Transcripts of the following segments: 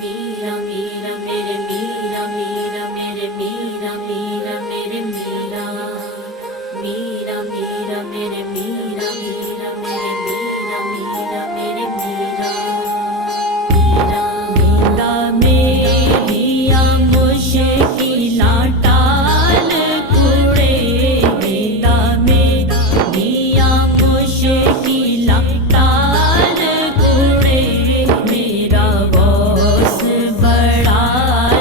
मीरा मीरा मेरे मीरा मीरा मेरे मीरा मीरा मेरे मीरा मीरा मीरा मेरे मीरा मीरा मेरे मीरा मीरा मेरे मीरा मीरा मीरा मेरिया मुश्किला टाल कुड़े मीरा मेरिया मुश्किला टाल कुड़े मेरा बॉस बड़ा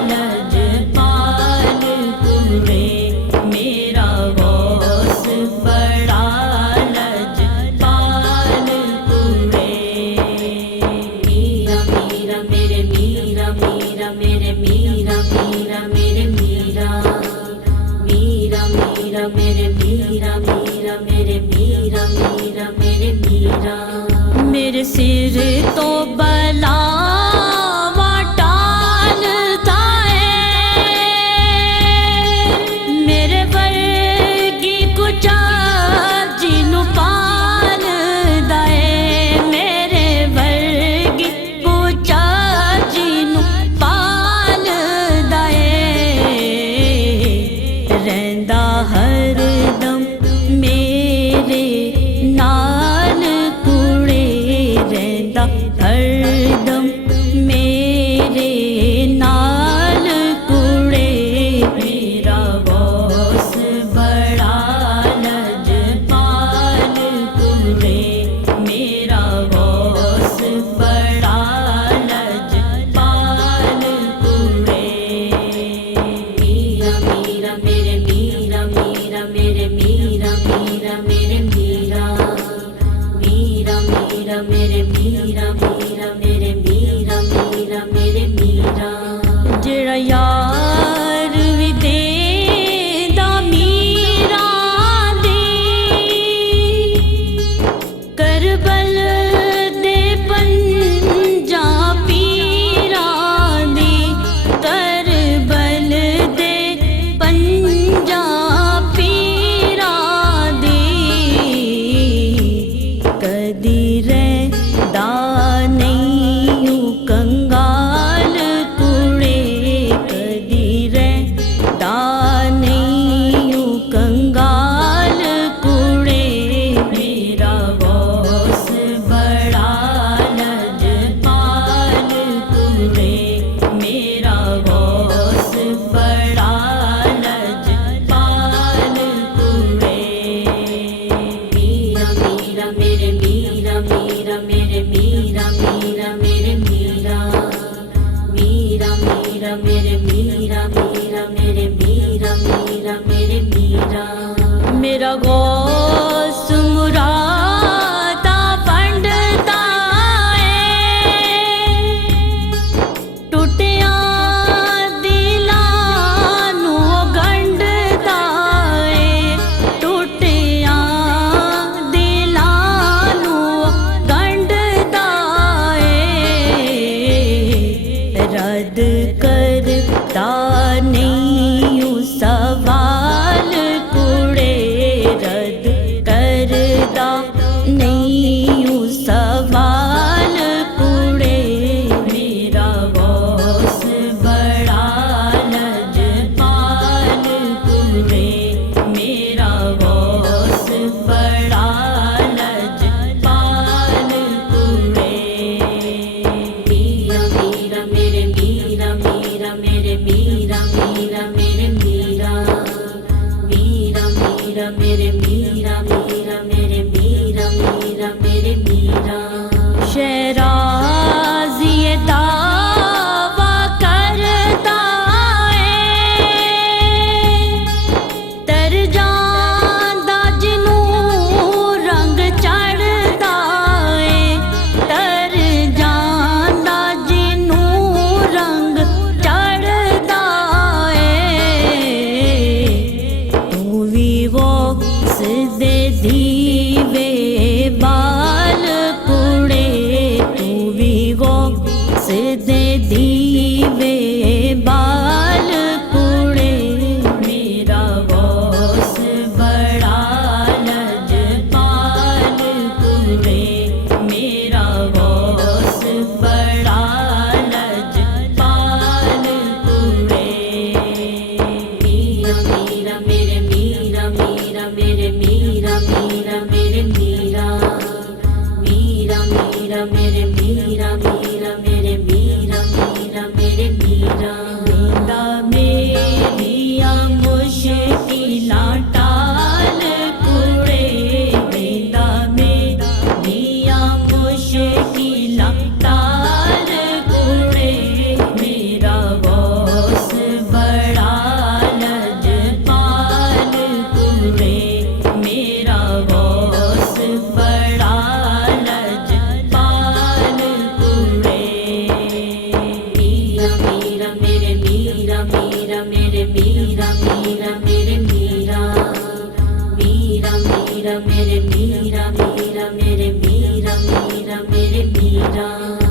लजपाल कुड़े मेरा बॉस बड़ा लजपाल कुड़े मीरा मीरा मेरे मीरा मीरा मेरे मीरा मीरा मेरे मीरा मीरा मीरा मेरे मीरा मीरा मेरे मीरा मीरा मेरे मीरा मेरे सिर तो बला टालता है मेरे वर्गी कुचा जिनु पालदा है मेरे वर्गी कुचा जिनु पालदा है रहिंदा हर दम मेरे नाल कुड़े रहिंदा हर दम मेरे नाल कुड़े मेरा बॉस बड़ा लजपाल कुड़े मेरा बॉस बड़ा लजपाल कुड़े मीरा मीरा मेरे मीरा मीरा मेरे मीरा मीरा मेरे मीरा मीरा मीरा मेरे मीरा मीरा मेरे मीरा मीरा मेरे मीरा जेड़ा यार भी देंदा मीरा दी करबल दे पंजां पीरां दी करबल दे पंजां पीरां दी कदी रहंदा नहीं कंगाल कुड़े कदी रहंदा नहीं कंगाल कुड़े मेरा बॉस बड़ा लजपाल कुड़े मेरा बॉस बड़ा लजपाल कुड़े मीरा मीरा मेरे मीरा मीरा मेरे मीरा मीरा मेरे मीरा मीरा मीरा मेरे मीरा मीरा मेरे मीरा मीरा मेरे मीरा मेरा गौस मुरादा फंडदा है टुटिया दिलां नू गंढदा है टुटिया दिलां नू गंढदा है रद करदा नहीं सवाल कुड़े रद میرا میرے میرا میرا میرے میرا میرا میرے میرا میرا میریاں مشکلاں ٹال کوڑے میرا میریاں مشکلاں ٹال کوڑے میرا غوث بڑا لجپال کوڑے میرا غوث بڑا لجپال کوڑے میرا میرا میرے میرا میرا میرے میرا میرا میرے میرا میرا میرا میرے میرا میرا میرے میرا میرا میرے میرا